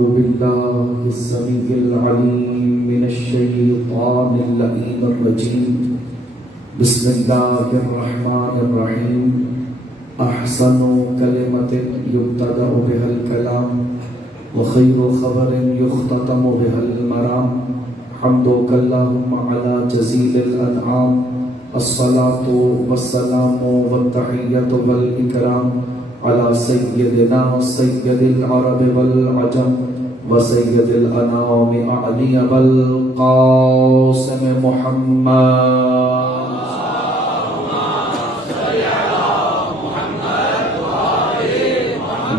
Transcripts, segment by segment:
بالله السميع العليم من الشيطان اللعين الرجيم. بسم الله الرحمن الرحيم. أحسن كلمة يبتدأ بها الكلام وخير خبر يختتم بها المرام. حمدك اللهم على جزيل الأنعام. الصلاة والسلام والتحية والإكرام على سيدنا سيد العرب والعجم وسيد الأنام أعلي والقاسم محمد.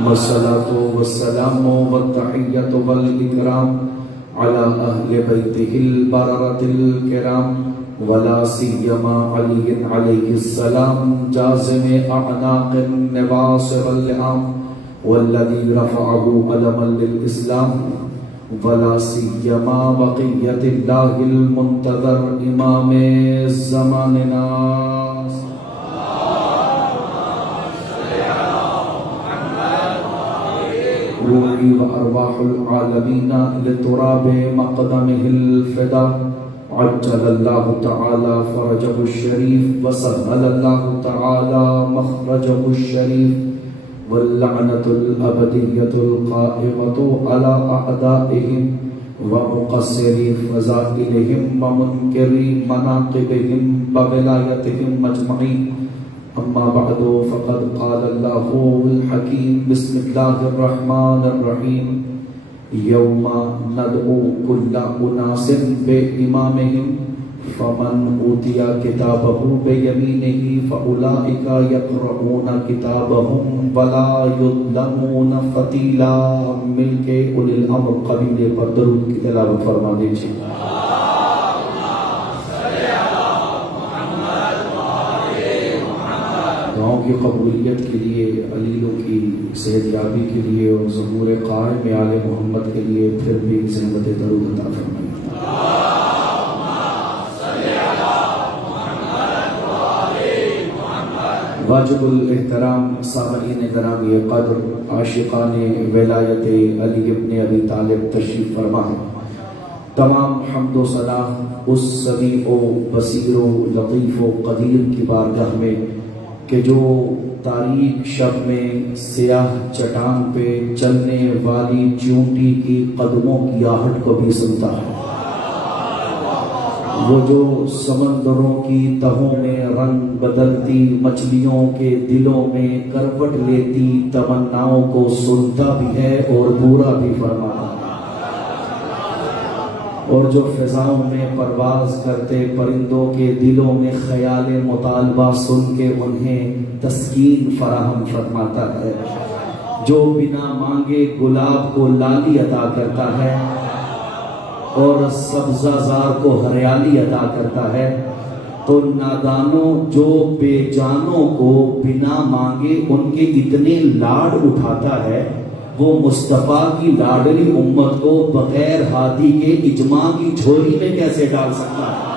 والصلاة والسلام والتحية والإكرام على أهل بيته البررة الكرام ولا سيما علي عليه السلام جازم أعناق النواصر اللئام والذي رفعه علما للإسلام ولا سيما بقية الله المنتظر إمام زماننا. روحي وأرواح العالمين لتراب مقدمه الفدا. عجل الله تعالى فرجه الشريف وسهل الله تعالى مخرجه الشريف. واللعنة الأبدية القائمة على أعدائهم ومقصري فضائلهم ومنكري مناقبهم وولايتهم أجمعين. أما بعد فقد قال الله الحكيم. بسم الله الرحمن الرحيم. يوم ندعو كل أناس بإمامهم فمن أوتي كتابه بيمينه فأولئك يقرؤون كتابهم ولا يظلمون فتيلا. مل کے اولي الامر قبیلے پر درود کی تلاوت فرما دیجیے. دعاؤں کی قبولیت کے لیے، علیلوں کی صحت یابی کے لیے اور ظہور قائم آل محمد کے لیے پھر بھی زحمت درود عطا فرمائیں. واجب الاحترام سامعین گرامی قدر، عاشقان ولایت علی ابن ابی طالب تشریف فرما ہے. تمام حمد و ثنا اس سمیع و بصیر و لطیف و قدیر کی بارگاہ میں کہ جو تاریک شب میں سیاہ چٹان پہ چلنے والی چونٹی کی قدموں کی آہٹ کو بھی سنتا ہے. وہ جو سمندروں کی تہوں میں رنگ بدلتی مچھلیوں کے دلوں میں کروٹ لیتی تمناؤں کو سنتا بھی ہے اور پورا بھی فرماتا ہے. اور جو فضاؤں میں پرواز کرتے پرندوں کے دلوں میں خیال مطالبہ سن کے انہیں تسکین فراہم فرماتا ہے. جو بنا مانگے گلاب کو لالی عطا کرتا ہے اور سبزہ زار کو ہریالی عطا کرتا ہے، تو نادانوں جو بے جانوں کو بنا مانگے ان کے اتنے لاڈ اٹھاتا ہے، وہ مصطفیٰ کی لاڈلی امت کو بغیر ہادی کے اجماع کی جھولی میں کیسے ڈال سکتا ہے؟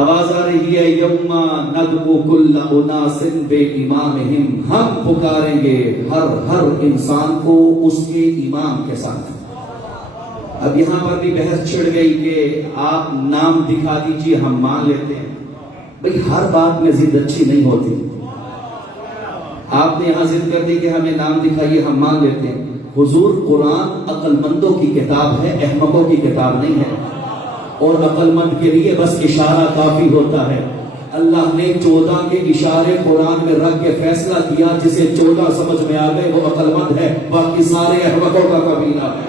آواز آ رہی ہے. یوم ندعو کل اناس بامامہم. ہم پکاریں گے ہر انسان کو اس کے امام کے ساتھ. اب یہاں پر بھی بحث چھڑ گئی کہ آپ نام دکھا دیجئے ہم مان لیتے ہیں. بھئی ہر بات میں ضد اچھی نہیں ہوتی. آپ نے یہاں ضد کر دی کہ ہمیں نام دکھائیے ہم مان لیتے ہیں. حضور قرآن عقل مندوں کی کتاب ہے، احمقوں کی کتاب نہیں ہے. اور عقل مند کے لیے بس اشارہ کافی ہوتا ہے. اللہ نے 14 کے اشارے قرآن میں رکھ کے فیصلہ کیا، جسے 14 سمجھ میں آ گئے وہ عقل مند ہے، باقی سارے احمقوں کا قبیلہ ہے.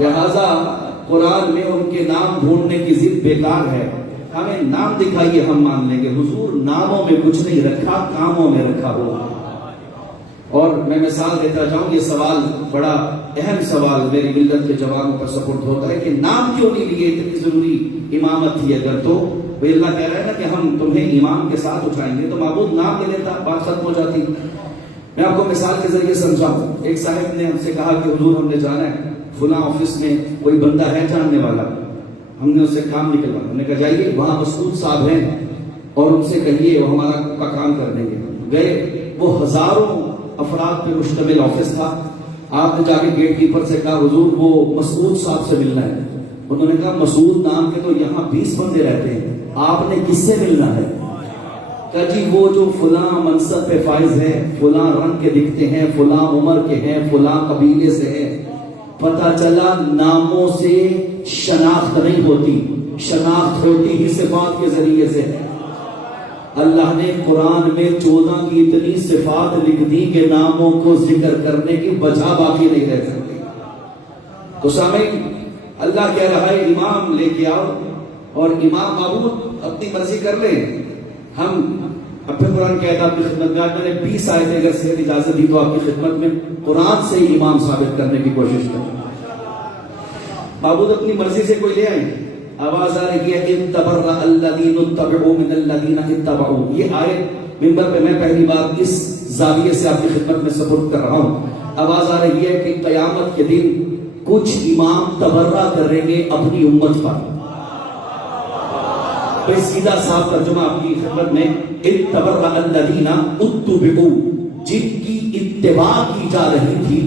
لہذا قرآن میں ان کے نام ڈھونڈنے کی ضد بیکار ہے. ہمیں نام دکھائیے ہم مان لیں گے. حضور ناموں میں کچھ نہیں رکھا، کاموں میں رکھا ہوا. اور میں مثال دیتا جاؤں، یہ سوال بڑا اہم سوال میری ملت کے جوانوں پر سپرد ہوتا ہے کہ نام کیوں نہیں لیے؟ اتنی ضروری امامت تھی اگر تو اللہ کہہ رہا ہے نا کہ ہم تمہیں امام کے ساتھ اٹھائیں گے، تو معبود نام لے لیتا، بات ختم ہو جاتی. میں آپ کو مثال کے ذریعے سمجھاؤں. ایک صاحب نے ہم سے کہا کہ حضور ہم نے جانا ہے فلاں آفس میں، کوئی بندہ ہے جاننے والا، ہم نے اس سے کام نکلوایا. ہم نے کہا جائیے وہاں مسعود صاحب ہیں اور ان سے کہیے وہ ہمارا کام کر دیں گے. گئے، وہ ہزاروں افراد پہ مشتمل آفس تھا. آپ نے جا کے گیٹ کیپر سے کہا حضور وہ مسعود صاحب سے ملنا ہے. انہوں نے کہا مسعود نام کے تو یہاں 20 بندے رہتے ہیں، آپ نے کس سے ملنا ہے؟ کہ جی وہ جو فلاں منصب پہ فائز ہے، فلاں رنگ کے دکھتے ہیں، فلاں عمر کے ہیں، فلاں قبیلے سے ہیں. پتہ چلا ناموں سے شناخت نہیں ہوتی، شناخت ہوتی ہی صفات کے ذریعے سے ہے. اللہ نے قرآن میں 14 کی اتنی صفات لکھ دی کہ ناموں کو ذکر کرنے کی وجہ باقی نہیں رہ سکتی. تو سامعین، اللہ کہہ رہا ہے امام لے کے آؤ، اور امام معبود اپنی مرضی کر لیں. ہم اپنے قرآن کہتا آپ کی خدمت میں، میں نے 20 آیتیں اگر سے اجازت دی تو آپ کی خدمت میں قرآن سے ہی امام ثابت کرنے کی کوشش کریں. معبود اپنی مرضی سے کوئی لے آئیں. آواز آ رہی ہے اتبرأ الذین اتبعوا من الذین اتبعوا. یہ آیت منبر پہ میں پہلی بار اس زاویے سے آپ کی خدمت میں سپرد کر رہا ہوں. آواز آ رہی ہے کہ قیامت کے دن کچھ امام تبرہ کریں گے اپنی امت پر. بھئی سیدھا صاف ترجمہ آپ کی خدمت میں، اتبرأ الذین اتبعوا، جن کی اتباع کی جا رہی تھی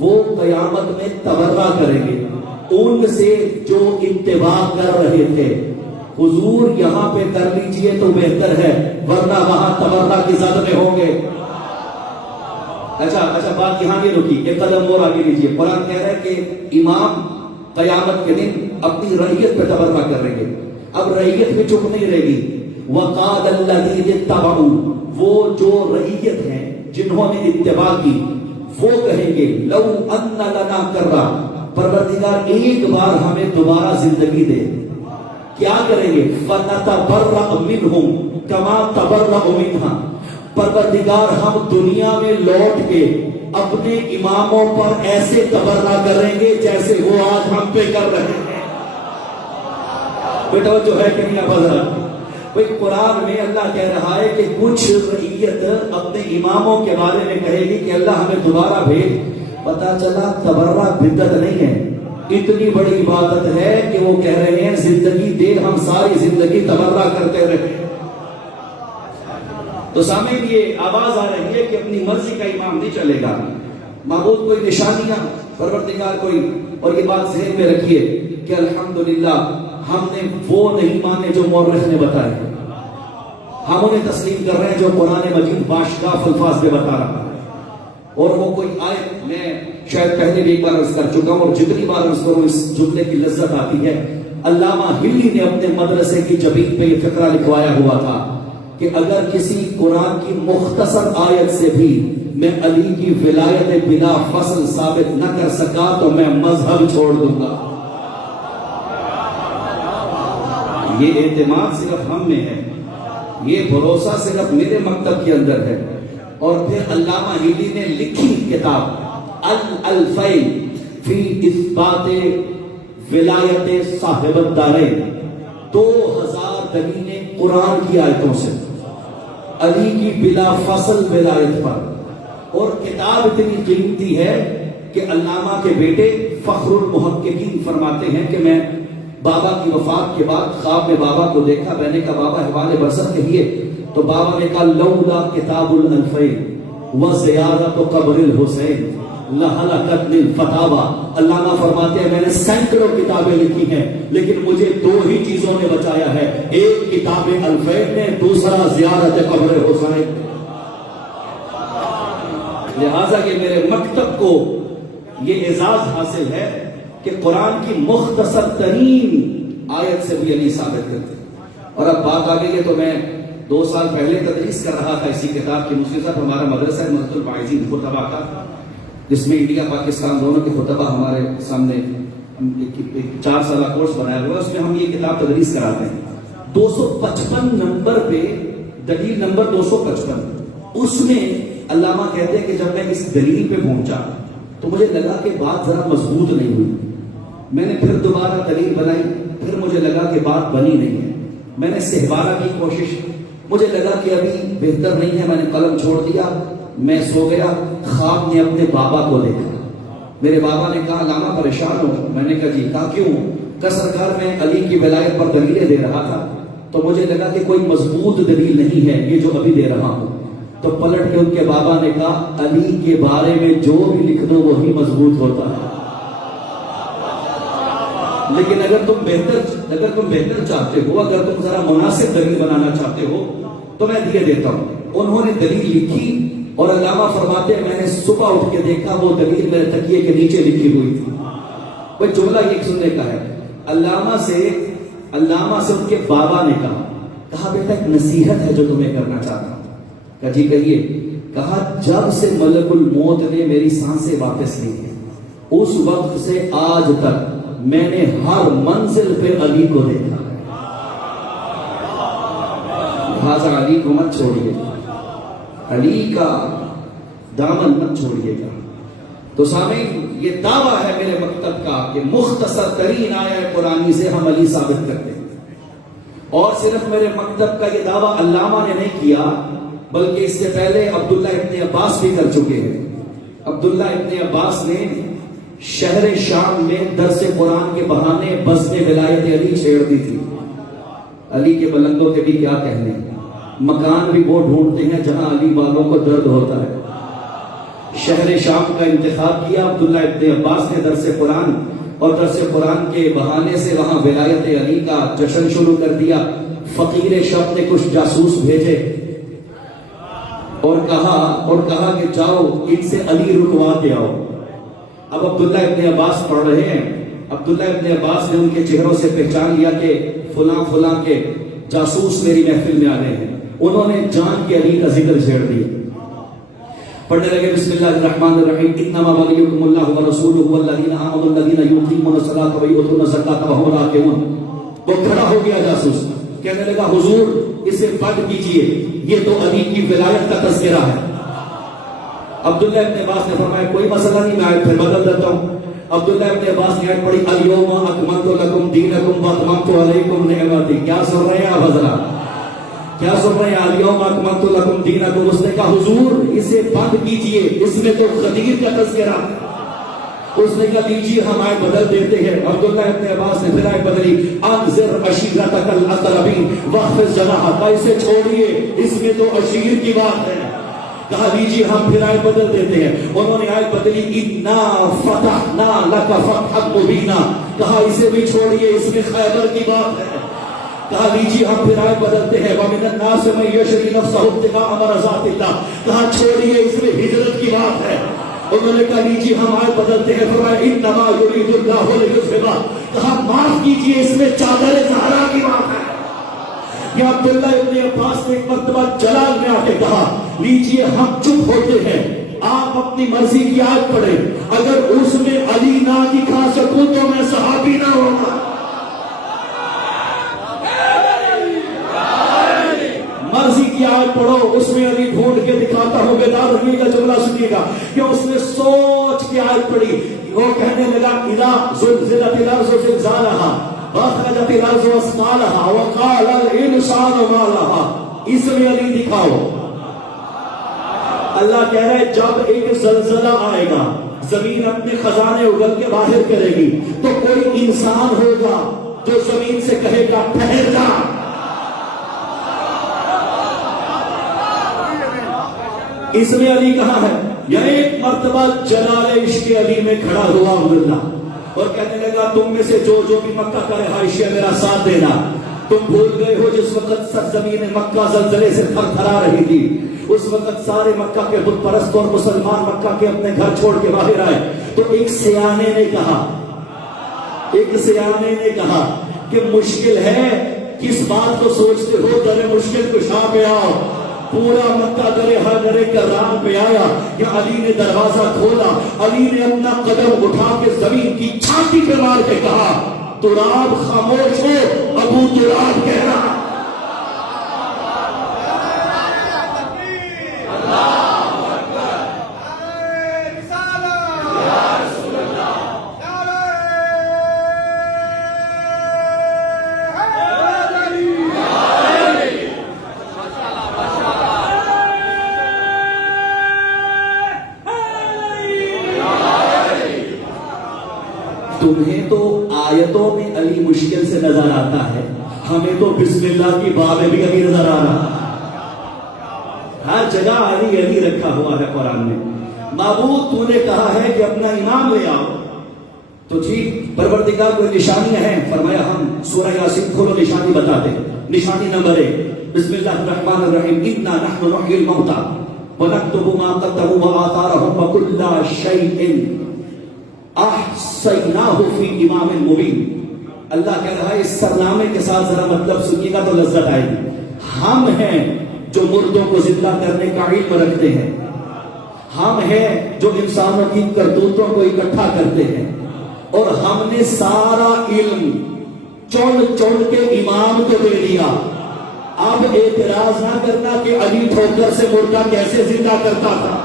وہ قیامت میں تبرہ کریں گے ان سے جو اتباع کر رہے تھے. حضور یہاں پہ کر لیجئے تو بہتر ہے، ورنہ وہاں تبرہ کی زد میں ہوں گے. اچھا بات یہاں نہیں رکی، ایک قدم اور آگے لیجئے. قرآن کہہ رہا ہے کہ امام قیامت کے دن اپنی رعیت پہ تبرہ کریں گے. اب رعیت میں چپ نہیں رہے گی. وقال الذین اتبعوا، وہ جو رعیت ہیں جنہوں نے اتباع کی وہ کہیں گے لو ان لنا کرہ، پروردگار ایک بار ہمیں دوبارہ زندگی دے. کیا کریں گے؟ فَنَتَبَرَّأَ مِنْهُمْ كَمَا تَبَرَّأُوا مِنْهَا، پروردگار ہم دنیا میں لوٹ کے اپنے اماموں پر ایسے تبرہ کریں گے جیسے وہ آج ہم پہ کر رہے ہیں. بیٹا جو ہے کہ نہیں حضرت؟ بھئی قرآن میں اللہ کہہ رہا ہے کہ کچھ رعیت اپنے اماموں کے بارے میں کہے گی کہ اللہ ہمیں دوبارہ بھیج. پتا چلا تبرہ بدعت نہیں ہے، اتنی بڑی عبادت ہے کہ وہ کہہ رہے ہیں زندگی دے، ہم ساری زندگی تبرہ کرتے رہے. تو سامعین یہ آواز آ رہی ہے کہ اپنی مرضی کا امام نہیں چلے گا. معبود کوئی نشانیاں، پروردگار کوئی. اور یہ بات ذہن میں رکھیے کہ الحمدللہ ہم نے وہ نہیں مانے جو مورخ نے بتائے، ہم انہیں تسلیم کر رہے ہیں جو قرآن مجید باشگاف الفاظ میں بتا رہا ہے. اور وہ کوئی آئے، میں شاید پہلے بھی ایک بار عرض کر چکا ہوں اور جتنی بار عرض کروں اس جملے کی لذت آتی ہے. علامہ ہلی نے اپنے مدرسے کی جبین پہ یہ فقرہ لکھوایا ہوا تھا کہ اگر کسی قرآن کی مختصر آیت سے بھی میں علی کی ولایت بلا فصل ثابت نہ کر سکا تو میں مذہب چھوڑ دوں گا. یہ اعتماد صرف ہم میں ہے، یہ بھروسہ صرف میرے مکتب کے اندر ہے. اور پھر علامہ ہلی نے لکھی کتاب الالفین فی اثبات ولایت صاحب الدارین، 2000 دلیلیں قرآن کی آیتوں سے علی کی بلا فصل ولایت پر. اور کتاب اتنی قیمتی ہے کہ علامہ کے بیٹے فخر المحققین فرماتے ہیں کہ میں بابا کی وفات کے بعد خواب میں بابا کو دیکھا. میں نے کہا بابا حوالے برسر کہیے، تو بابا نے کہا لولا کتاب الالفین وزیارت قبر الحسین لہلکت الفتاوی. علامہ فرماتے ہیں میں نے سینکڑوں کتابیں لکھی ہیں لیکن مجھے 2 ہی چیزوں نے بچایا ہے، ایک کتاب الفین نے، دوسرا زیارت قبر حسین. لہذا کہ میرے مکتب کو یہ اعزاز حاصل ہے کہ قرآن کی مختصر ترین آیت سے بھی علی ثابت کرتے. اور اب بات آ گئی ہے تو میں 2 سال پہلے تدریس کر رہا تھا اسی کتاب کی. مجھ کے ساتھ ہمارا مدرسہ ہے مدرسۃ الواعظین خطبہ کا، جس میں انڈیا پاکستان دونوں کے خطبہ ہمارے سامنے 4 سالہ کورس بنایا ہوا ہے. اس میں ہم یہ کتاب تدریس کراتے ہیں. 255 نمبر پہ دلیل نمبر 255، اس میں علامہ کہتے ہیں کہ جب میں اس دلیل پہ پہنچا تو مجھے لگا کہ بات ذرا مضبوط نہیں ہوئی. میں نے پھر دوبارہ دلیل بنائی، پھر مجھے لگا کہ بات بنی نہیں ہے. میں نے سہبارہ کی کوشش، مجھے لگا کہ ابھی بہتر نہیں ہے. میں نے قلم چھوڑ دیا، میں سو گیا. خواب نے اپنے بابا کو دیکھا. میرے بابا نے کہا علامہ پریشان ہو؟ میں نے کہا جی. کہا کیوں؟ کہ سرکار میں علی کی ولایت پر دلیلیں دے رہا تھا تو مجھے لگا کہ کوئی مضبوط دلیل نہیں ہے یہ جو ابھی دے رہا ہوں. تو پلٹ کے ان کے بابا نے کہا علی کے بارے میں جو بھی لکھ دو وہی مضبوط ہوتا ہے، لیکن اگر تم بہتر چاہتے ہو، اگر تم ذرا مناسب دلیل بنانا چاہتے ہو تو میں دیے دیتا ہوں۔ انہوں نے دلیل لکھی اور علامہ فرماتے ہیں میں نے صبح اٹھ کے دیکھا وہ دلیل میرے تکیے کے نیچے لکھی ہوئی تھی۔ وہ جملہ ایک سننے کا ہے، علامہ سے ان کے بابا نے کہا بیٹا ایک نصیحت ہے جو تمہیں کرنا چاہتا ہوں۔ کہا جی کہیے۔ کہا جب سے ملک الموت نے میری سانسیں واپس لی ہیں اس وقت سے آج تک میں نے ہر منزل پہ علی کو دیکھا، لہٰذا علی کو مت چھوڑیے، علی کا دامن مت چھوڑیے گا۔ تو سامعین یہ دعویٰ ہے میرے مکتب کا کہ مختصر ترین آیہ قرآنی سے ہم علی ثابت کرتے ہیں، اور صرف میرے مکتب کا یہ دعویٰ علامہ نے نہیں کیا بلکہ اس سے پہلے عبداللہ ابن عباس بھی کر چکے ہیں۔ عبداللہ ابن عباس نے شہر شام میں درس قرآن کے بہانے بزم ولایت علی چھیڑ دی تھی۔ علی کے بلندوں کے بھی کیا کہنے، مکان بھی وہ ڈھونڈتے ہیں جہاں علی والوں کو درد ہوتا ہے۔ شہر شام کا انتخاب کیا عبداللہ ابن عباس نے درس قرآن، اور درس قرآن کے بہانے سے وہاں ولایت علی کا جشن شروع کر دیا۔ فقیر شب نے کچھ جاسوس بھیجے اور کہا کہ جاؤ ان سے علی رکوا کے آؤ۔ اب عبداللہ ابن عباس پڑھ رہے ہیں، عبداللہ ابن عباس نے ان کے چہروں سے پہچان لیا کہ فلاں کے جاسوس میری محفل میں آ رہے ہیں۔ انہوں نے جان کے علی کا ذکر چھیڑ دیا، پڑھنے لگے بسم اللہ الرحمن الرحیم انما ولیکم اللہ ورسولہ والذین آمنوا الذین یقیمون الصلاۃ ویؤتون الزکاۃ وهم راکعون۔ وہ کھڑا ہو گیا جاسوس، کہنے لگا حضور اسے بند کیجئے، یہ تو علی کی ولایت کا تذکرہ ہے۔ عبداللہ ابن عباس نے فرمایا کوئی مسئلہ نہیں، میں آیت پھر بدل دیتا ہوں۔ عبداللہ ابن عباس نے آیت پڑھی الیوم اکملت لکم دینکم واتممت علیکم نعمتی۔ کیا سن رہے ہیں آپ حضرات؟ کیا سن رہے ہیں؟ الیوم اکملت لکم دینکم۔ اس نے کہا حضور اسے بند کیجئے، اس میں تو غدیر کا تذکرہ۔ اس نے کہا لیجیے ہم آیت بدل دیتے ہیں۔ عبداللہ ابن عباس نے پھر آیت بدلی انذر عشیرتک الاقربین واخفض جناحک۔ اسے چھوڑیے، اس میں تو عشیر کی بات ہے۔ کہا لیجیے ہم پھر آیت بدل دیتے ہیں۔ انہوں نے آیت بدلی انا فتحنا لک فتحا مبینا۔ کہا اسے بھی چھوڑیے، اس میں خیبر کی بات ہے۔ کہا لیجیے ہم پھر آیت بدلتے ہیں ومن الناس من یشری نفسہ ابتغاء مرضات اللہ۔ کہا چھوڑیے، اس میں ہجرت کی بات ہے۔ انہوں نے کہا لیجیے ہم آیت بدلتے ہیں، فرمایا انما یرید اللہ لیذھب۔ کہا معاف کیجیے، اس میں چادر زہرا کی بات ہے۔ یا عبداللہ ابن عباس نے ایک مرتبہ جلال میں آ کے کہا لیجیے ہم چپ ہوتے ہیں، آپ اپنی مرضی کی آیت پڑھیں، اگر اس میں علی نہ دکھا سکوں تو میں صحابی نہ ہوگا۔ مرضی کی آیت پڑھو، اس میں علی ڈھونڈ کے دکھاتا ہوں۔ بیدار رہیے گا، جملہ سنیے گا کہ اس نے سوچ کے آیت پڑھی۔ وہ کہنے لگا اذا زلزلت الارض زلزالہا واخرجت الارض اثقالہا وقال الانسان ما لہا۔ اس میں علی دکھاؤ۔ اللہ کہہ رہا ہے جب ایک زلزلہ آئے گا، زمین اپنے خزانے اگل کے باہر کرے گی، تو کوئی انسان ہوگا جو زمین سے کہے گا ٹھہر جا۔ اس میں علی کہاں ہے؟ یا ایک مرتبہ جلال عشق علی میں کھڑا ہوا عبداللہ اور کہنے لگا تم میں سے جو بھی مکہ کا رہائشی ہے میرا ساتھ دینا۔ تم بھول گئے ہو جس وقت سرزمین مکہ زلزلے سے تھر تھرا رہی تھی، اس وقت سارے مکہ کے بت پرست اور مسلمان مکہ کے اپنے گھر چھوڑ کے باہر آئے، تو ایک سیانے نے کہا کہ مشکل ہے، کس بات کو سوچتے ہو، در مشکل کشا پہ آؤ۔ پورا مکہ درے ہر درے کرام پہ آیا کہ علی نے دروازہ کھولا، علی نے اپنا قدم اٹھا کے زمین کی چھاتی پہ مار کے کہا تراب خاموش ہو، ابو تراب کہہ رہا۔ تمہیں تو آیتوں میں علی مشکل سے نظر آتا ہے، ہمیں تو بسم اللہ کی باب میں بھی علی نظر آ رہا۔ ہر جگہ علی علی رکھا ہوا ہے قرآن میں. معبود تو نے کہا ہے کہ اپنا امام لے آؤ تو ٹھیک پروردگار کوئی نشانیاں ہیں. فرمایا ہم سورہ یاسین کھولو نشانی بتاتے. نشانی نمبر 1 بسم اللہ الرحمن الرحیم انا نحن نحیی الموتى ونكتب ما قدموا وآثارهم وكل شيء احصیناہ فی امام مبین. اللہ کہہ رہا ہے اس سرنامے کے ساتھ ذرا مطلب سنیے گا تو لذت آئے گی. ہم ہیں جو مردوں کو زندہ کرنے کا علم رکھتے ہیں. ہم ہیں جو انسانوں کی کرتوتوں کو اکٹھا کرتے ہیں. اور ہم نے سارا علم چون چون کے امام کو دے دیا. اب اعتراض نہ کرنا کہ علی ٹھوکر سے مردہ کیسے زندہ کرتا تھا.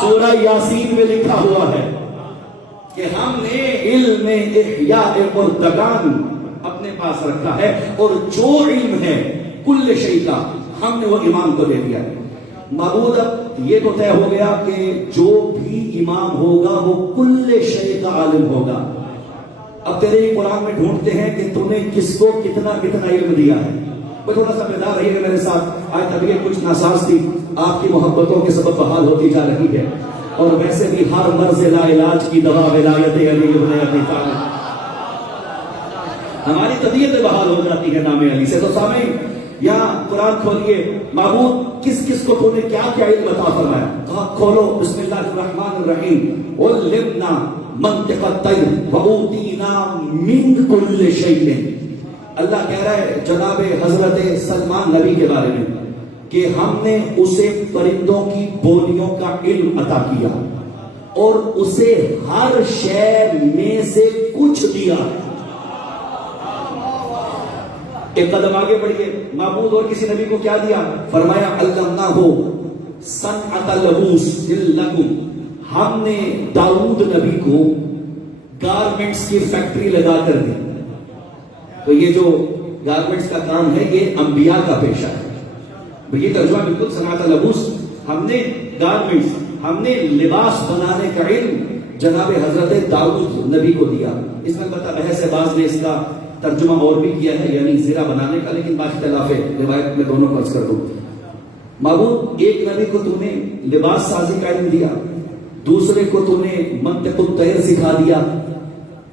سورہ یاسین میں لکھا ہوا ہے کہ ہم نے علم احیاء مردگان اپنے پاس رکھا ہے اور جو علم ہے کل شیء کا ہم نے وہ امام کو دے دیا. معبود اب یہ تو طے ہو گیا کہ جو بھی امام ہوگا وہ کل شیء کا عالم ہوگا. اب تیرے ہی قرآن میں ڈھونڈتے ہیں کہ تم نے کس کو کتنا کتنا علم دیا ہے. وہ تھوڑا سا بیدار رہی ہے میرے ساتھ. آج طبیعت کچھ ناساز تھی, آپ کی محبتوں کے سبب بحال ہوتی جا رہی ہے. اور ویسے بھی ہر مرض لا علاج کی دوا ولایت علی ابن ابی طالب. ہماری طبیعت بحال ہو جاتی ہے نام علی سے. تو سامعین یہاں قرآن کھولیے. معبود کس کس کو تو نے کیا کیا علم عطا فرمایا. کہا کھولو بسم اللہ الرحمن الرحیم علمنا منطق الطیر وأوتینا من کل شیء. اللہ کہہ رہا ہے جناب حضرت سلمان نبی کے بارے میں کہ ہم نے اسے پرندوں کی بولیوں کا علم عطا کیا اور اسے ہر شے میں سے کچھ دیا. ایک قدم آگے بڑھیے. معبود اور کسی نبی کو کیا دیا؟ فرمایا علمناہ صنعۃ لبوس لکم. ہم نے داؤد نبی کو گارمنٹس کی فیکٹری لگا کر دی. تو یہ جو گارمنٹس کا کام ہے یہ انبیاء کا پیشہ ہے. یہ ترجمہ بالکل صنعت لبوس. ہم نے گارمنٹس, ہم نے لباس بنانے کا علم جناب حضرت داؤد نبی کو دیا. اس میں البتہ بحث ہے, بعض نے اس کا ترجمہ اور بھی کیا ہے یعنی زرہ بنانے کا, لیکن باختلاف ہے روایت میں دونوں کو عرض کر دوں. معبود ایک نبی کو تو نے لباس سازی کا علم دیا, دوسرے کو تو نے منطق الطیر سکھا دیا.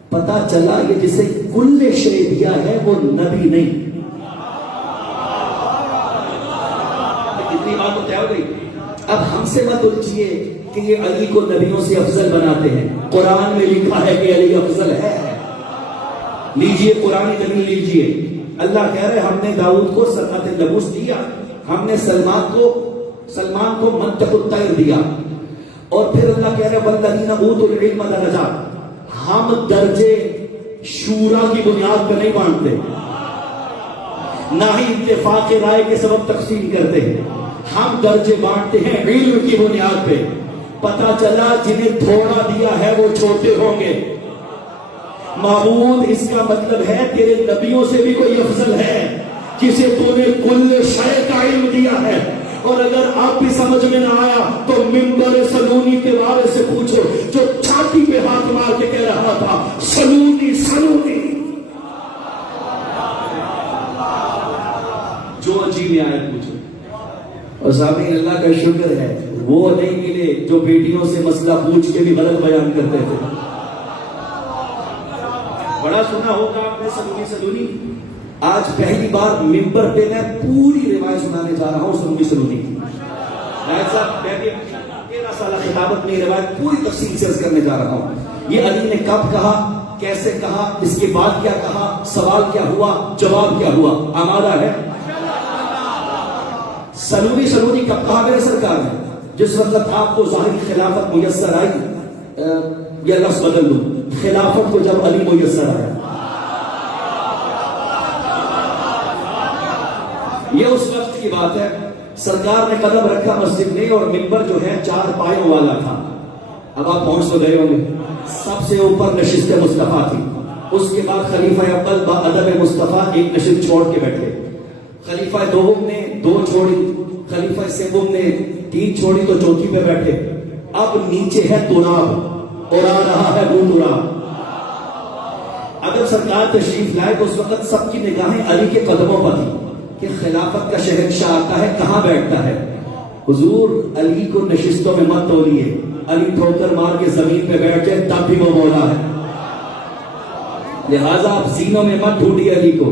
پتا چلا یہ جسے کل شے دیا ہے وہ نبی نہیں. اتنی بات تو طے ہو گئی. اب ہم سے مت الجھیے کہ یہ علی کو نبیوں سے افضل بناتے ہیں. قرآن میں لکھا ہے کہ علی افضل ہے. لیجئے قرآن دلیل لیجئے. اللہ کہہ رہے ہم نے داؤد کو صنعت لبوس دیا, ہم نے سلمان کو منطق الطیر دیا. اور پھر اللہ کہہ رہے والذین اوتوا العلم درجات. ہم درجے شورا کی بنیاد پر نہیں بانٹتے, نہ ہی اتفاق رائے کے سبب تقسیم کرتے ہیں. ہم درجے بانٹتے ہیں علم کی بنیاد پہ. پتا چلا جنہیں تھوڑا دیا ہے وہ چھوٹے ہوں گے. معبود اس کا مطلب ہے تیرے نبیوں سے بھی کوئی افضل ہے جسے تو نے کل شے کا علم دیا ہے. اور اگر آپ بھی سمجھ میں نہ آیا تو منبر سلونی کے بارے سے پوچھو جو چھاتی پہ ہاتھ مار کے کہہ رہا تھا سلونی سلونی. جو جی میں آئے پوچھو. اور سامعین اللہ کا شکر ہے وہ نہیں ملے جو بیٹیوں سے مسئلہ پوچھ کے بھی غلط بیان کرتے تھے. بڑا سنا ہوگا آپ نے سلونی سلونی. آج پہلی بار ممبر پہ میں پوری روایت سنانے جا رہا ہوں سلونی سلونی کی. راج صاحب 13 سالہ خطابت میں یہ روایت پوری تفصیل سے عرض کرنے جا رہا ہوں. یہ علی نے کب کہا, کیسے کہا, اس کے بعد کیا کہا, سوال کیا ہوا, جواب کیا ہوا. آمادہ ہے؟ سلونی سلونی کب کہا میرے سرکار نے؟ جس وقت آپ کو ظاہری خلافت میسر آئی. یہ لفظ بدل دوں, خلافت کو جب علی میسر آیا. یہ اس وقت کی بات ہے. سرکار نے قدم رکھا مسجد میں اور منبر جو ہے 4 پایوں والا تھا. اب آپ پہنچ تو گئے ہوں گے. سب سے اوپر نشست مصطفیٰ تھی. اس کے بعد خلیفہ اول بادب مصطفیٰ ایک نشست چھوڑ کے بیٹھے. خلیفہ دوم نے 2 چھوڑی, خلیفہ سوم نے 3 چھوڑی تو چوتھی پہ بیٹھے. اب نیچے ہے تراب, اور آ رہا ہے وہ تراب. اگر سرکار تشریف لائے تو اس وقت سب کی نگاہیں علی کے قدموں پر تھی. کہ خلافت کا شہنشاہ آتا ہے کہاں بیٹھتا ہے؟ حضور علی کو نشستوں میں مت تولیے، علی ٹھوکر مار کے زمین پہ بیٹھ جائے تب بھی وہ مولا ہے، لہذا آپ سینوں میں مت ڈھونڈیے علی کو۔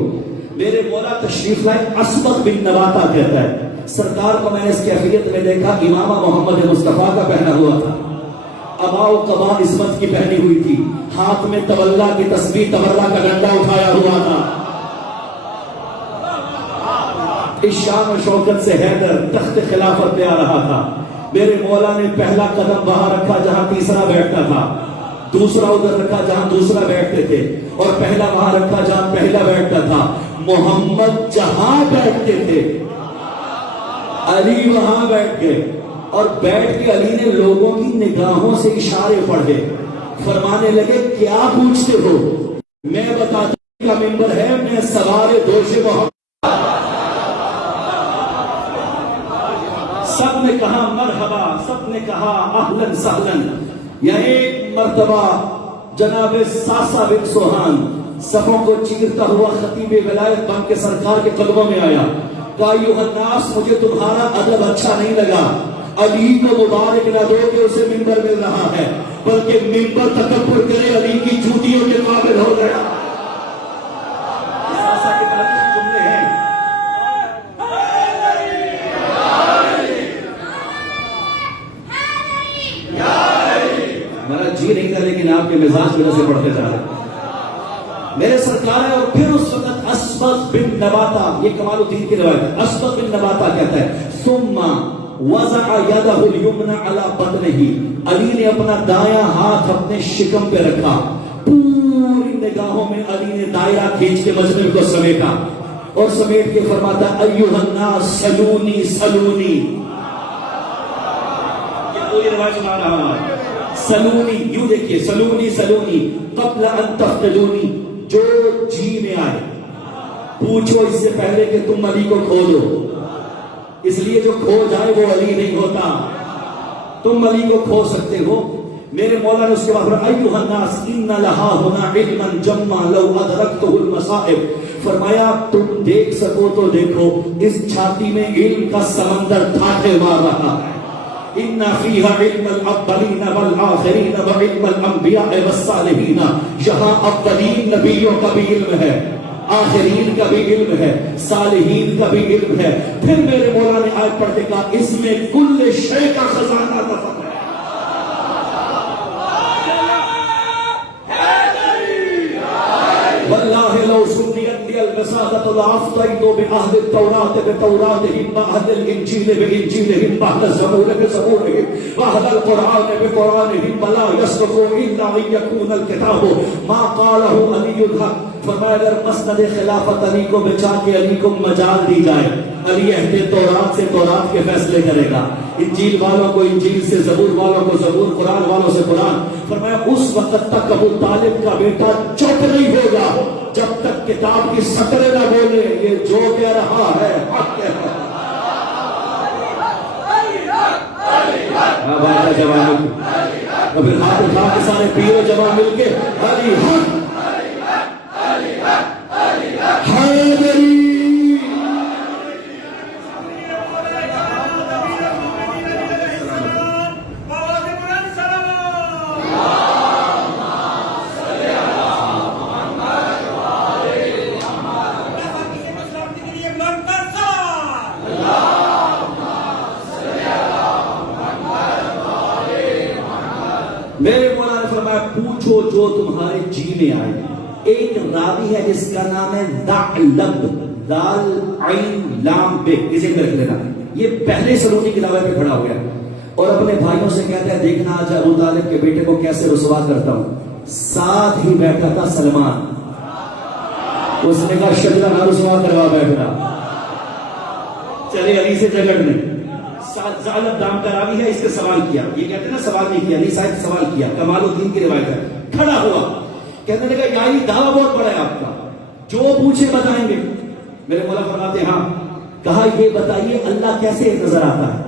میرے مولا تشریف لائے اسبغ بن نباتہ کہتا ہے، سرکار کو میں نے اس کیفیت میں دیکھا، امامہ محمد مصطفیٰ کا پہنا ہوا تھا، ابا و قبا عصمت کی پہنی ہوئی تھی، ہاتھ میں تولا کی تسبیح تبرہ کا ڈنڈا اٹھایا ہوا تھا، اس شان و شوکت سے حیدر تخت خلافت پہ آ رہا تھا۔ میرے مولا نے پہلا قدم وہاں رکھا جہاں تیسرا بیٹھتا تھا، دوسرا ادھر رکھا جہاں دوسرا بیٹھتے تھے، اور پہلا وہاں رکھا جہاں پہلا بیٹھتا تھا۔ محمد جہاں بیٹھتے تھے علی وہاں بیٹھ گئے، اور بیٹھ کے علی نے لوگوں کی نگاہوں سے اشارے پڑھے، فرمانے لگے کیا پوچھتے ہو؟ میں بتاتا ہوں کا ممبر ہے، میں سوار دوش محمد۔ سب نے کہا مرحبا، سب نے کہا اہلن سہلن۔ یا ایک مرتبہ جناب ساسا بن سوہان صفوں کو چیرتا ہوا خطیب ولایت بن کے سرکار کے قدموں میں آیا، کہا ایھا الناس مجھے تمہارا ادب اچھا نہیں لگا، علی کو مبارک نہ دو کہ اسے ممبر مل رہا ہے، بلکہ ممبر تکبر کرے علی کی چوٹیوں کے قابل ہو گیا۔ ساسا کے تاریخ جملے ہیں، میرا جی نہیں تھا لیکن آپ کے مزاج میں سے پڑھتے جا رہے میرے سرکار ہے۔ اور پھر اس وقت اسبغ بن نباتہ، یہ کمال الدین کی روایت ہے، اسبغ بن نباتہ کہتا ہے ثم وضع یدہ الیمنی علی بطنہ، علی نے اپنا دایاں ہاتھ اپنے شکم پہ رکھا، پوری نگاہوں میں علی نے دائرہ کھینچ کے مجمع کو سمیٹا، اور سمیٹ کے فرماتا ایھا الناس سلونی سلونی، یہ پوری روایت سنا رہا ہوں، سلونی، یوں دیکھیے، سلونی سلونی قبل ان تفتدونی، جو جی میں آئے پوچھو اس سے پہلے کہ تم علی کو کھو دو، اس لیے جو کھو جائے وہ علی نہیں ہوتا، تم علی کو کھو سکتے ہو۔ میرے مولا نے اس کے بعد ایھا الناس ان لہا ہنا علما جما لو ادرکتہ المصائب، فرمایا تم دیکھ سکو تو دیکھو، اس چھاتی میں علم کا سمندر تھاٹے مار رہا ہے، ان فیہا علم الاولین والآخرین وعلم الانبیاء والصالحین، یہاں اولین نبیوں کا بھی علم ہے، آخرین کا بھی علم ہے، صالحین کا بھی علم ہے۔ پھر میرے مولا نے آیت پڑھ کے کہا اس میں کل شے کا خزانہ دفن ہے۔ واللہ لو سنیت لی البساطۃ لافضیت بعہد التوراۃ بتوراتہم وعہد الانجیل بانجیلہم وعہد الزبور بزبورہم وعہد القرآن بقرآنہم ولا یصلح الا ان یکون الکتاب ما قالہ علی الحق۔ فرمایا اگر مسند خلافت علی کو بچا کے علی کو مجال دی جائے، علی اہل تورات سے تورات کے فیصلے کرے گا، انجیل والوں کو انجیل سے، زبور والوں کو زبور، قرآن والوں سے قرآن۔ فرمایا اس وقت تک ابو طالب کا بیٹا چپ نہیں ہوگا جب تک کتاب کی سطریں نہ بولے یہ جو کہہ رہا ہے حق کہہ رہا ہے۔ جوان پھر ہاتھ اٹھا کے سارے پیر و جوان مل کے علی حق حیدری۔ میرے مولا نے فرمایا پوچھو جو تمہارے جی میں آئے۔ ایک راوی ہے جس کا نام ہے ثعلب، دال عین لام بے، اسے رکھ لینا، یہ پہلے سلونی کی دعوے پہ کھڑا ہو گیا اور اپنے بھائیوں سے کہتا ہے دیکھنا آج ابو طالب کے بیٹے کو کیسے رسوا کرتا ہوں۔ ساتھ ہی بیٹھا تھا سلمان، اس نے کہا شجرہ نہ رسوا کروا بیٹھنا، چلے علی سے جھگڑنے۔ ثعلب دام کا راوی ہے، اس سے سوال کیا، یہ کہتے ہیں نا سوال نہیں کیا، علی صاحب سوال کیا، کمال الدین کی روایت ہے، کھڑا ہوا کہنے لگا یا علی دعویٰ بہت بڑا ہے آپ کا، جو پوچھے بتائیں گے۔ میرے مولا فرماتے ہیں ہاں، کہا یہ بتائیے اللہ کیسے نظر آتا ہے،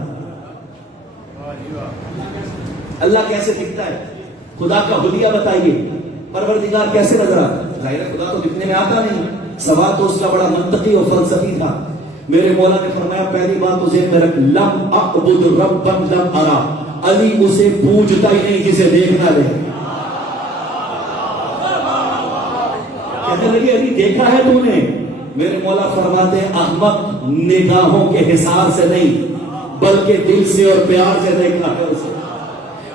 اللہ کیسے دکھتا ہے، خدا کا حلیہ بتائیے، پروردگار کیسے نظر آتا ہے۔ ظاہر ہے خدا تو دکھنے میں آتا نہیں، سوال تو اس کا بڑا منطقی اور فلسفی تھا۔ میرے مولا نے فرمایا پہلی بات تو ذہن میں رکھ، لم اعبد ربا لم ارا، علی اسے پوجتا ہی نہیں جسے دیکھنا لے. کہنے لگے علی دیکھا ہے تو نے؟ میرے مولا فرماتے ہیں احمق، نگاہوں کے حساب سے نہیں بلکہ دل سے اور پیار سے دیکھنا ہے اسے.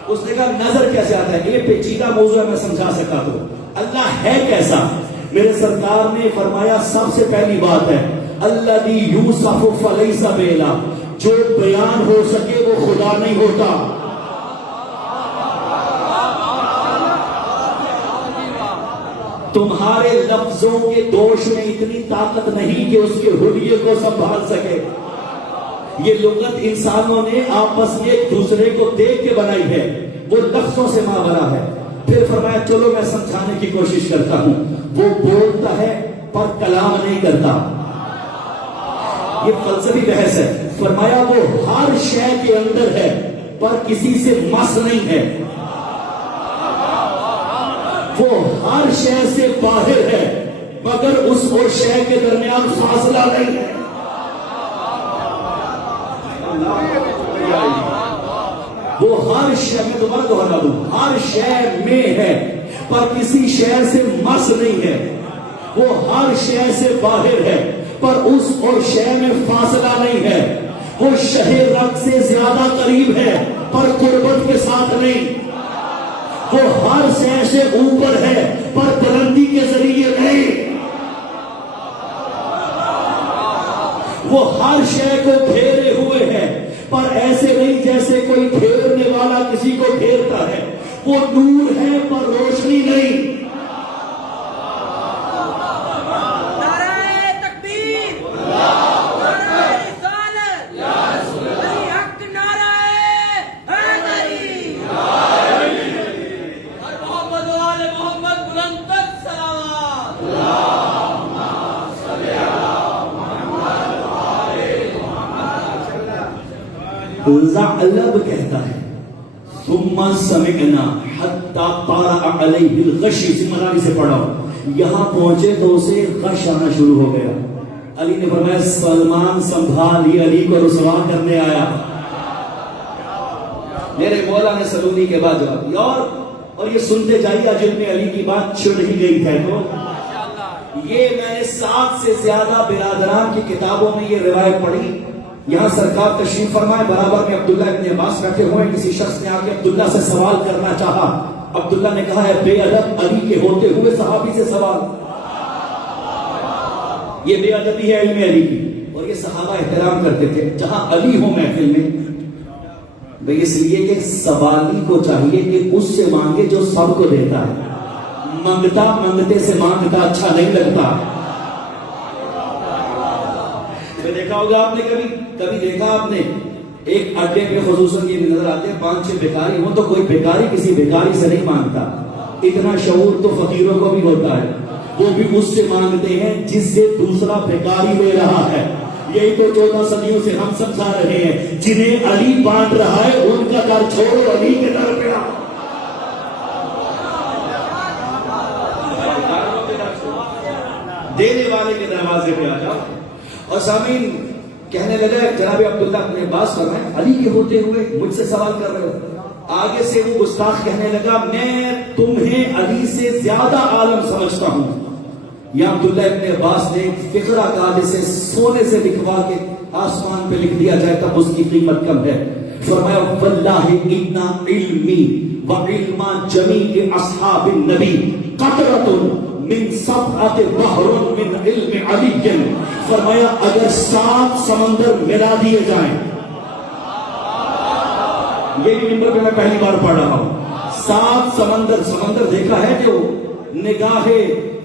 اس نے کہا نظر کیسے آتا ہے؟ یہ پیچیدہ موضوع ہے، میں سمجھا سکتا تو. اللہ ہے کیسا؟ میرے سرکار نے فرمایا سب سے پہلی بات ہے الذی یوصف فلیس بإلہ، جو بیان ہو سکے وہ خدا نہیں ہوتا. تمہارے لفظوں کے دوش میں اتنی طاقت نہیں کہ اس کے حلیے کو سنبھال سکے. یہ لغت انسانوں نے آپس میں ایک دوسرے کو دیکھ کے بنائی ہے، وہ لفظوں سے ماورا ہے. پھر فرمایا چلو میں سمجھانے کی کوشش کرتا ہوں، وہ بولتا ہے پر کلام نہیں کرتا. یہ فلسفی بحث ہے. فرمایا وہ ہر شے کے اندر ہے پر کسی سے مس نہیں ہے، وہ ہر شے سے باہر ہے مگر اس اور شے کے درمیان فاصلہ نہیں ہے. وہ ہر شے میں، دوبارہ دوہرا دوں، ہر شے میں ہے پر کسی شے سے مس نہیں ہے، وہ ہر شے سے باہر ہے پر اس اور شے میں فاصلہ نہیں ہے، وہ شہ رگ سے زیادہ قریب ہے پر قربت کے ساتھ نہیں، وہ ہر شے سے اوپر ہے پر بلندی کے ذریعے نہیں، وہ ہر شے کو گھیرے ہوئے ہے پر ایسے نہیں جیسے کوئی گھیرنے والا کسی کو گھیرتا ہے، وہ نور ہے پر روشنی نہیں. ثعلب کہتا ہے ثم سمعنا حتی طارع علیہ الغشی، سمرانی سے پڑھا، یہاں پہنچے تو اسے غش آنا شروع ہو گیا. علی نے فرمایا سلمان سنبھال، یہ علی کو رسوا کرنے آیا. میرے مولا نے سلونی کے بعد جواب دیا اور یہ سنتے جائیے اجل میں علی کی بات چھڑ ہی گئی ہے. تو یہ میں نے 7 سے زیادہ برادران کی کتابوں میں یہ روایت پڑھی. یہاں سرکار تشریف فرمائے، برابر میں عبداللہ ابن عباس بیٹھے ہوئے. کسی شخص نے آ کے عبداللہ سے سوال کرنا چاہا. عبداللہ نے کہا ہے بے ادب علی کے ہوتے ہوئے صحابی سے سوال، یہ بے ادبی ہے علم علی کی. اور یہ صحابہ احترام کرتے تھے جہاں علی ہو محفل میں. بھئی اس لیے کہ سوالی کو چاہیے کہ اس سے مانگے جو سب کو دیتا ہے. منگتا منگتے سے مانگتا اچھا نہیں لگتا. دیکھا ہوگا آپ نے، کبھی دیکھا آپ نے ایک اڈے پہ خصوصاً یہ نظر آتے ہیں 5-6 بیکاری ہوں تو کوئی بیکاری کسی بیکاری سے نہیں مانگتا. اتنا شعور تو فقیروں کو بھی ہوتا ہے، وہ بھی اس سے مانگتے ہیں جس سے دوسرا بیکاری لے رہا ہے. یہی تو 14 صدیوں سے ہم سمجھا رہے ہیں، جنہیں علی بانٹ رہا ہے ان کا در چھوڑو، علی کے در پہ آؤ. دینے والے کے دروازے پہ آ جاؤ. اور سامعین کہنے لگا جناب عبداللہ اپنے عباس فرمائے علی کے ہوتے ہوئے مجھ سے سوال کر رہے ہو. آگے سے وہ گستاخ کہنے لگا میں تمہیں علی سے زیادہ عالم سمجھتا ہوں. یا عبداللہ ابن عباس نے فقرہ کہا جسے سونے سے لکھوا کے آسمان پہ لکھ دیا جائے تب اس کی قیمت کم ہے. فرمایا واللہ انا علمی وعلم جمیع اصحاب النبی قطرۃ من سبعۃ بحر من علم علی. فرمایا اگر 7 سمندر ملا دیے جائیں، یہ بھی نمبر پہ میں پہلی بار پڑھ رہا ہوں. 7 سمندر دیکھا ہے جو نگاہ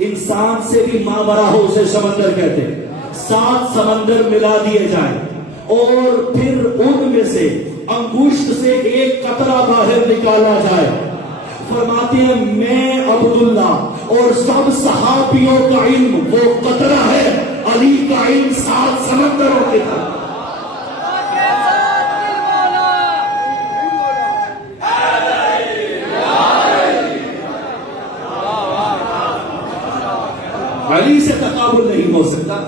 انسان سے بھی ماورا ہو اسے سمندر کہتے ہیں. 7 سمندر ملا دیے جائیں اور پھر ان میں سے انگشت سے ایک قطرہ باہر نکالا جائے. فرماتے ہیں میں عبداللہ اور سب صحابیوں کا علم وہ قطرہ ہے، علی کا علم 7 سمندروں کے تھا. علی سے تقابل نہیں ہو سکتا.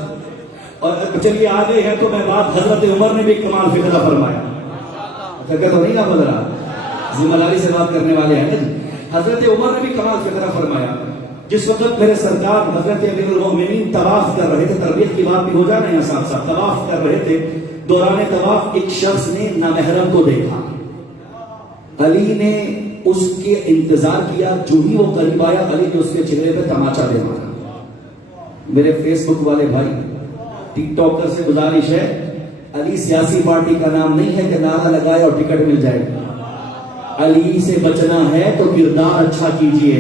اور چلیے آ گئے ہیں تو میں بات حضرت عمر نے بھی کمال فکرہ فرمایا. جگہ تو نہیں آپ بدلا ذمہ داری سے بات کرنے والے ہیں. حضرت عمر نے بھی کمال فکرہ فرمایا. جس وقت میرے سرکار حضرت امیر المومنین طواف کر رہے تھے، تربیت کی بات بھی ہو جانا ہے ساتھ ساتھ، طواف کر رہے تھے، دوران طواف ایک شخص نے نامحرم کو دیکھا. علی نے اس کے انتظار کیا، جو ہی وہ قریب آیا علی نے اس کے چہرے پہ تماچا دے مارا. میرے فیس بک والے بھائی، ٹک ٹاکر سے گزارش ہے، علی سیاسی پارٹی کا نام نہیں ہے کہ نعرہ لگائے اور ٹکٹ مل جائے. علی سے بچنا ہے تو کردار اچھا کیجئے.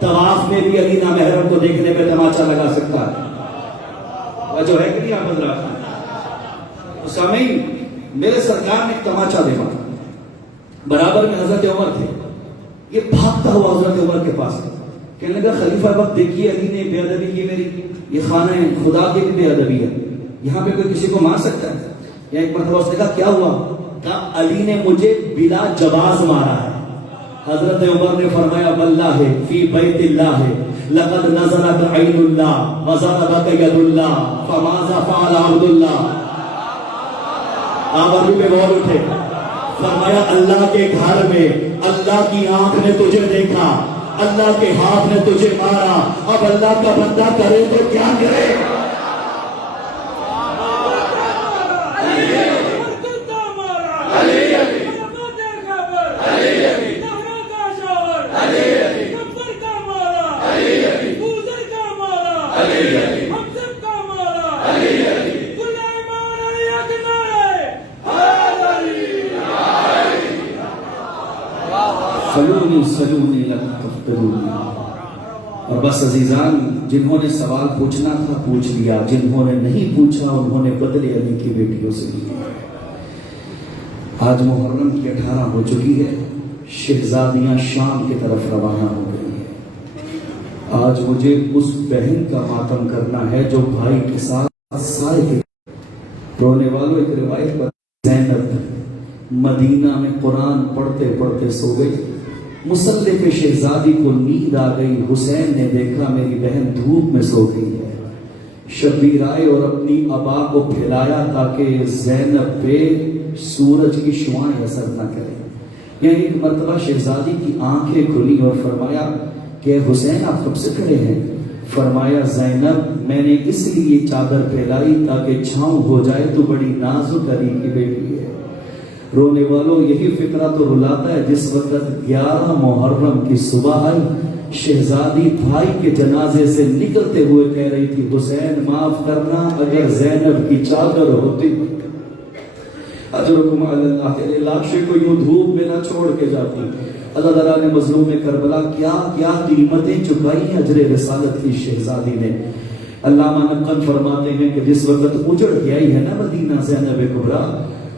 طواف میں بھی علی نامحرم کو دیکھنے پہ تماچا لگا سکتا ہے، جو ہے کہ نہیں آپ حضرات؟ سامعین، میرے سرکار نے ایک تماچا دے مارا. برابر میں حضرت عمر تھے. یہ بھاگتا ہوا حضرت عمر کے پاس کہنے لگا خلیفہ وقت دیکھیے علی نے بے ادبی کی میری، یہ خانہ خدا کی بھی بے ادبی ہے، یہاں پہ کوئی کسی کو مار سکتا ہے؟ یا ایک مرتبہ اس نے کہا کیا ہوا؟ کہا علی نے مجھے بلا جواز مارا ہے. حضرت عمر نے فرمایا واللہ فی بیت اللہ لقد نظرت عین اللہ وضربت ید اللہ فماذا فعل عبد اللہ. آپ ابھی پہ بول اٹھے. فرمایا اللہ کے گھر میں اللہ کی آنکھ نے تجھے دیکھا، اللہ کے ہاتھ نے تجھے مارا، اب اللہ کا بندہ کرے تو کیا کرے؟ سلونی لن تفترونی. اور بس عزیزان، جنہوں نے سوال پوچھنا تھا پوچھ لیا، جنہوں نے نہیں پوچھا انہوں نے بدلے علی کی بیٹیوں سے لیے. آج محرم کی 18 ہو چکی ہے، شہزادیاں شام کی طرف روانہ ہو گئی ہیں. آج مجھے اس بہن کا ماتم کرنا ہے جو بھائی کے ساتھ سائے کے رونے والوں. ایک روایت پر زینب مدینہ میں قرآن پڑھتے پڑھتے سو گئی. مصلی پہ شہزادی کو نیند آ گئی. حسین نے دیکھا میری بہن دھوپ میں سو گئی ہے. شبیر آئے اور اپنی ابا کو پھیلایا تاکہ زینب پہ سورج کی شعاعیں اثر نہ کریں. یعنی ایک مرتبہ شہزادی کی آنکھیں کھلی اور فرمایا کہ حسین آپ کب سے کھڑے ہیں؟ فرمایا زینب میں نے اس لیے چادر پھیلائی تاکہ چھاؤں ہو جائے، تو بڑی نازک علی کی بیٹی ہے. رونے والوں، یہی فکرہ تو رلاتا ہے. جس وقت 11 محرم کی صبح آئی، شہزادی بھائی کے جنازے سے نکلتے ہوئے کہہ رہی تھی حسین معاف کرنا، اگر زینب کی چادر ہوتی. اجرکم علی اللہ، تیرے لاشے کو یوں دھوپ میں نہ چھوڑ کے جاتی. اللہ تعالیٰ نے مظلوم کربلا کیا کیا قیمتیں چکائی ہیں اجر رسالت کی شہزادی نے. علامہ نقل فرماتے ہیں کہ جس وقت اجڑ گیا ہی ہے نا مدینہ زینب کبریٰ،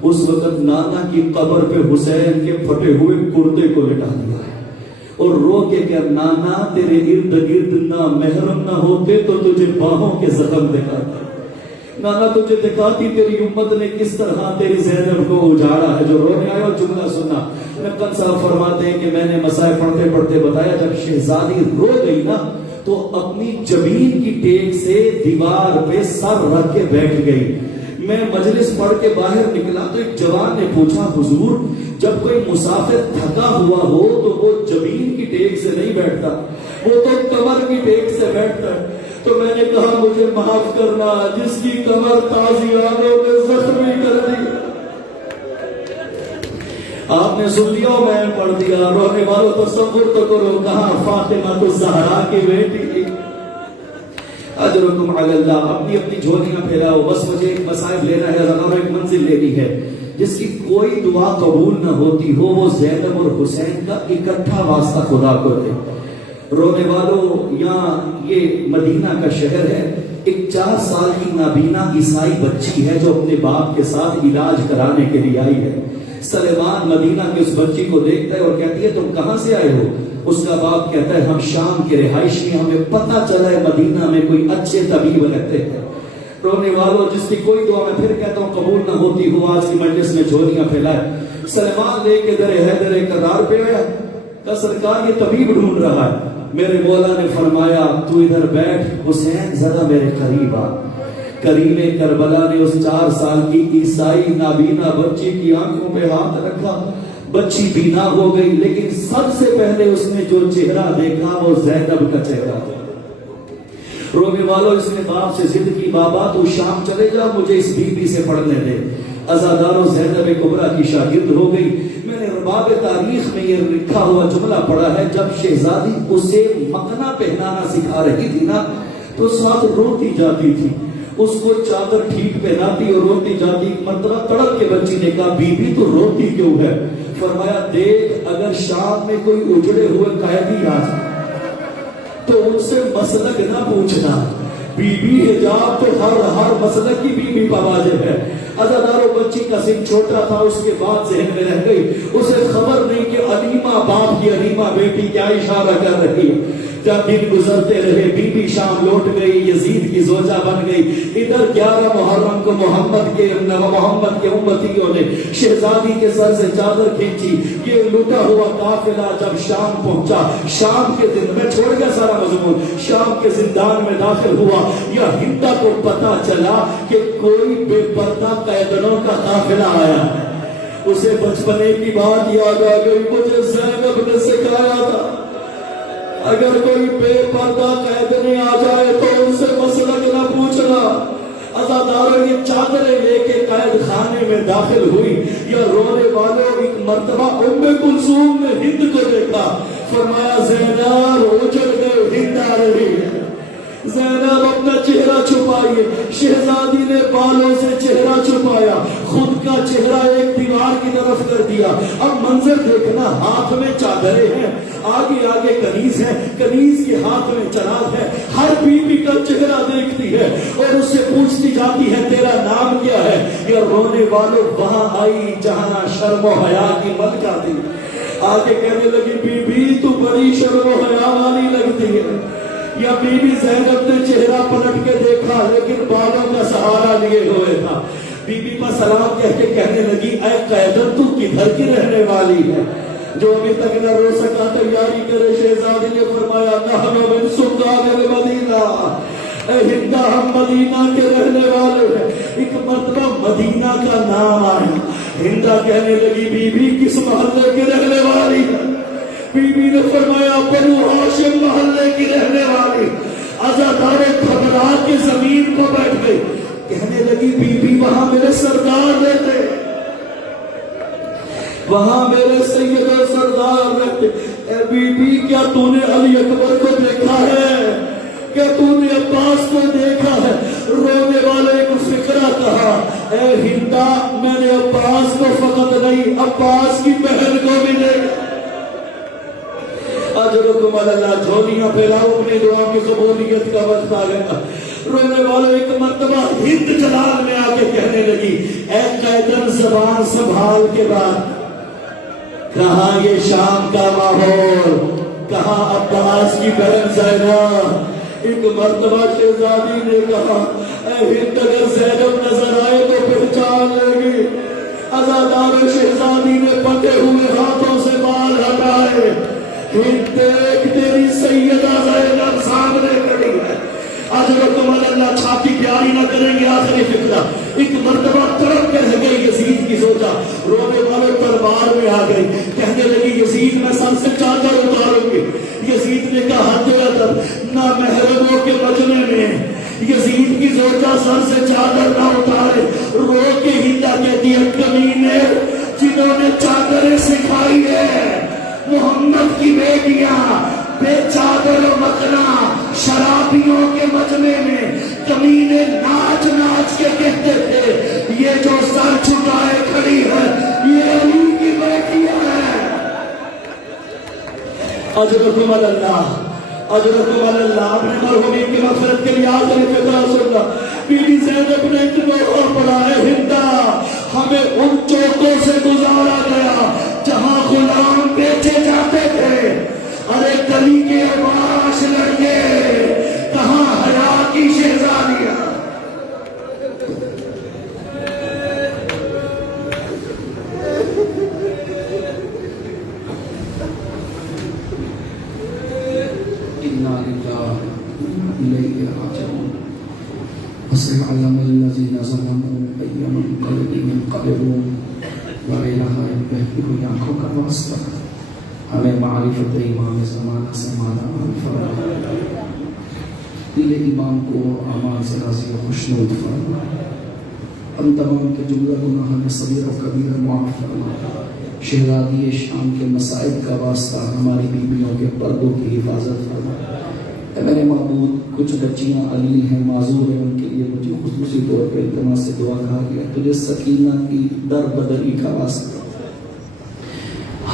اس وقت نانا کی قبر پہ حسین کے پھٹے ہوئے کرتے کو لٹا دیا ہے اور رو کے کہ نانا تیرے ارد گرد نہ محرم نہ ہوتے تو تجھے باہوں کے زخم دکھاتے، نانا تجھے دکھاتی تیری امت نے کس طرح تیری زینب کو اجاڑا ہے. جو رونے آئے اور جملہ سنا. نقل صاحب فرماتے ہیں کہ میں نے مسائل پڑھتے پڑھتے بتایا جب شہزادی رو گئی نا تو اپنی جبین کی ٹیک سے دیوار پہ سر رکھ کے بیٹھ گئی. میں مجلس پڑھ کے باہر نکلا تو ایک جوان نے پوچھا حضور جب کوئی مسافر تھکا ہوا ہو تو وہ جبین کی ٹیک سے نہیں بیٹھتا، وہ تو کمر کی ٹیک سے بیٹھتا ہے. تو میں نے کہا مجھے معاف کرنا جس کی کمر تازیانوں نے زخمی کر دی. آپ نے سن لیا میں پڑھ دیا. رونے والوں تصور تو کرو کہاں فاطمہ تو زہرا کی بیٹی. اجرکم علی اللہ. اپنی اپنی جھولیاں پھیلاؤ. بس مجھے ایک مسائل لینا ہے اور ایک منزل لینی ہے. جس کی کوئی دعا قبول نہ ہوتی ہو وہ زینب اور حسین کا اکٹھا واسطہ خدا کو دے. رونے والوں، یہاں یہ مدینہ کا شہر ہے. ایک 4 سال کی نابینا عیسائی بچی ہے جو اپنے باپ کے ساتھ علاج کرانے کے لیے آئی ہے. سلیمان مدینہ کی اس بچی کو دیکھتا ہے اور کہتی ہے تم کہاں سے آئے ہو؟ اس کا باپ کہتا ہے ہم شام کے رہائشی، ہمیں پتہ چلا ہے مدینہ میں کوئی اچھے طبیب رہتے ہیں. رونے والوں، جس کی کوئی دعا میں پھر کہتا ہوں قبول نہ ہوتی ہو آج کی مجلس میں جھولیاں پھیلائے. سلیمان لے کے در حیدر کردار پہ آیا کہ سرکار یہ طبیب ڈھونڈ رہا ہے. میرے مولا نے فرمایا تو ادھر بیٹھ، حسین ذرا میرے قریب آ. کریم کربلا نے اس 4 سال کی عیسائی نابینا بچی کی آنکھوں پہ ہاتھ رکھا، بچی بینا ہو گئی، لیکن سب سے پہلے اس نے جو چہرہ دیکھا وہ زینب کا چہرہ تھا۔ رونے والوں، اس نے باپ سے ضد کی، بابا تو شام چلے جا، مجھے اس بی بی سے پڑھنے دے۔ عزاداروں، زینب کبریٰ کی شاگرد ہو گئی۔ میں نے باب تاریخ میں یہ لکھا ہوا جملہ پڑھا ہے، جب شہزادی اسے مکنا پہنانا سکھا رہی تھی نا تو ساتھ روتی جاتی تھی، اس کو چادر ٹھیک پہناتی اور روتی جاتی۔ ایک مرتبہ تڑپ کے بچی نے کہا، بی بی تو روتی کیوں ہے؟ فرمایا، دیکھ اگر شام میں کوئی اجڑے ہوئے قیدی آ جائے تو ان سے مسلک نہ پوچھنا، بی بی حجاب تو ہر مسلک کی بی بی پر واجب ہے۔ عزاداروں، بچی کا سن چھوٹا تھا، اس کے بعد ذہن میں رہ گئی، اسے خبر نہیں کہ علیمہ باپ کی علیمہ بیٹی کیا اشارہ کر رہی ہے۔ جب دن گزرتے رہے، بی بی شام لوٹ گئی، یزید کی زوجہ بن گئی۔ ادھر 11 محرم کو محمد کے امتیوں نے شہزادی کے سر سے چادر کھینچی۔ یہ لٹا ہوا قافلہ جب شام پہنچا، شام کے دن میں چھوڑ گیا سارا مضمون، شام کے زندان میں داخل ہوا، یا ہندا کو پتا چلا کہ کوئی بے پردہ قیدنوں کا قافلہ آیا ہے۔ اسے بچپنے کی بات یاد آ گئی، مجھے زینب نے سکھایا تھا اگر کوئی بے پردہ قیدی آ جائے تو ان سے مسلک نہ پوچھنا۔ عزاداروں، یہ چادریں لے کے قید خانے میں داخل ہوئی۔ یا رونے والوں، ایک مرتبہ ام کلثوم نے ہند کو دیکھا، فرمایا، زینب اجڑ گئے، ہند آ رہی ہے۔ زینب اپنا چہرہ چھپائیے۔ شہزادی نے بالوں سے چہرہ چھپایا، خود کا چہرہ ایک دیوار کی طرف کر دیا۔ اب منظر دیکھنا، ہاتھ میں چادریں ہیں، آگے آگے کنیز ہے، کنیز کے ہاتھ میں چراغ ہے۔ ہر بیوی کا چہرہ دیکھتی ہے اور اس سے پوچھتی جاتی ہے، تیرا نام کیا ہے؟ یا رونے والوں، وہاں آئی جہاں شرم و حیا کی ملکہ تھی، آگے کہنے لگی، بی بی تو بڑی شرم و حیا والی لگتی ہے۔ یا بی بی زینب نے چہرہ پلٹ کے دیکھا لیکن بالوں کا سہارا لیے ہوئے تھا۔ بی بی پر سلام کہہ کے کہنے لگی، اے قیدر تو کدھر کی رہنے والی ہے؟ جو ابھی تک نہ رو سکا تیاری کرے۔ شہزادی نے فرمایا، نحن من سکان المدینہ، اے ہندا ہم مدینہ کے رہنے والے ہیں۔ ایک مرتبہ مدینہ کا نام آیا، ہندا کہنے لگی، بی بی کس محلے کے رہنے والی ہے؟ بی بی نے فرمایا، بنو ہاشم محلے کی رہنے والی۔ عزادارے گھبرا کے زمین کو بیٹھ گئی، کہنے لگی، بی بی وہاں میرے سردار رہتے، وہاں میرے سید و سردار رہتے۔ اے بی بی، کیا تو نے علی اکبر کو دیکھا ہے؟ کیا تو نے عباس کو دیکھا ہے؟ رونے والے کو فکرہ کہا، اے ہندا، میں نے عباس کو فقط نہیں، عباس کی بہن کو بھی دیکھا۔ اجرکم اللہ، جھولیاں پھیلاؤ، اپنی دعا کی قبولیت کا وقت آ گیا۔ رونے والے ایک مرتبہ ہند جلال میں آ کے کہنے لگی، اے قیدر، زبان سنبھال کے بعد، کہاں یہ شام کا ماحول، کہاں عباس کی بہن زینب؟ ایک مرتبہ شہزادی نے کہا، اے ہند، اگر زینب نظر آئے تو پہچان لے گی۔ عزادار شہزادی نے پکے ہوئے ہاتھوں سے بال ہٹائے، ہند دیکھ، تیری سیدہ زینب سامنے کھڑی ہے۔ اجرکم اللہ، چھاتی پیاری نہ کریں گے۔ آخری فکرہ، ایک مرتبہ تڑپ کے رہ گئی یزید کی زوجہ، رونے والے دربار میں آ گئی، کہنے لگی، یزید میں سر سے چادر اتاروں گی۔ یزید نے کہا، حد ادب، نہ محرموں کے مجمع میں یزید کی زوجہ سر سے چادر نہ اتارے۔ رو کے ہندا کہتی ہے، کمینے، جنہوں نے چادریں سکھائی ہے محمد کی بیٹیاں بے چادر و مکنا شرابیوں کے مجمع میں کمینے ناچ ناچ کے کہتے تھے، یہ جو سر چھٹائے کھڑی ہے یہ علی کی بیٹیاں ہیں۔ اجرکم اللہ، اجرکم اللہ۔ اپنے مرحومین کی مغفرت کے لیے آخری فکرہ سننا۔ بی بی زینب نے ایک نوحہ پڑھا، اے ہندا، ہمیں ان چوکوں سے گزارا گیا جہاں غلام بیچے جاتے تھے، ارے گلی کے عواش لڑکے، کہاں حیا کی شہزادیاں۔ انا للہ الیہ راجعون۔ سيعلم الذين ظلموا أي منقلب ينقلبون لا إله إلا هو آنکھوں کا واسطہ ہمیں معرفت امام زمانہ سے مالا مال فرما، دل امام کو اعمال سے راضی و خوشنود فرما، ہم تمام کے جملہ گناہ میں صغیر و کبیر معاف فرما، شہزادی شام کے مسائل کا واسطہ ہماری بیویوں کے پردوں کی حفاظت فرما۔ اے میرے معبود، کچھ بچیاں علیل ہیں، معذور ہیں، ان کے لیے مجھے خصوصی طور پہ التماس سے دعا کہا گیا، تجھے سکینہ کی در بدری کا واسطہ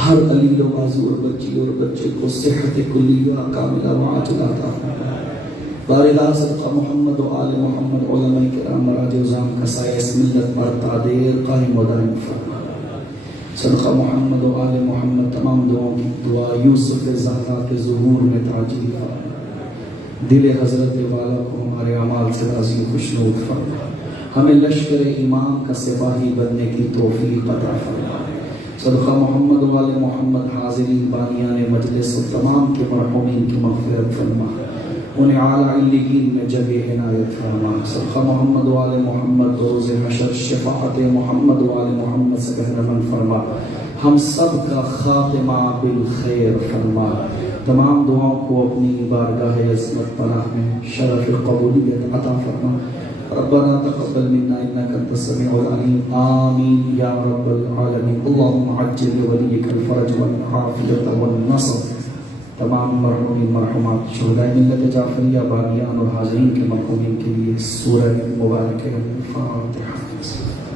ہر علیل و معذور بچی اور بچے کو صحت کلیہ کاملہ و عاجلہ عطا فرما۔ بارگاہ صدقہ محمد و آل محمد علماء کرام مراج عظام کا سایہ اس ملت پر تادیر قائم و دائم فرما۔ صدقہ محمد و آل محمد تمام دعاؤں کی دعا یوسف زہرا کے ظہور میں تعجیل فرما، دل حضرت والا کو ہمارے اعمال سے راضی و خوشنود فرما، ہمیں لشکر امام کا سپاہی بننے کی توفیق عطا فرما۔ صدقہ محمد و آل محمد حاضرین بانیان مجلس و تمام کے مرحومین کی مغفرت فرما، انہیں اعلیٰ علیین میں جگہ عنایت فرما۔ صدقہ محمد و آل محمد روز حشر شفاعت محمد و آل محمد سے بہرمند فرما، ہم سب کا خاتمہ بالخیر فرما، تمام دعاؤں کو اپنی بارگاہ عظمت پناہ میں شرف قبولیت عطا فرما۔ ربنا تقبل منا انك انت السميع العليم آمين يا رب العالمين اللهم عجل لوليك الفرج والعافية والنصر۔ تمام مرحومین مرحومات شہدائے ملت جعفریہ بانیان اور حاضرین کے مرحومین کے لیے سورہ مبارکہ فاتحہ۔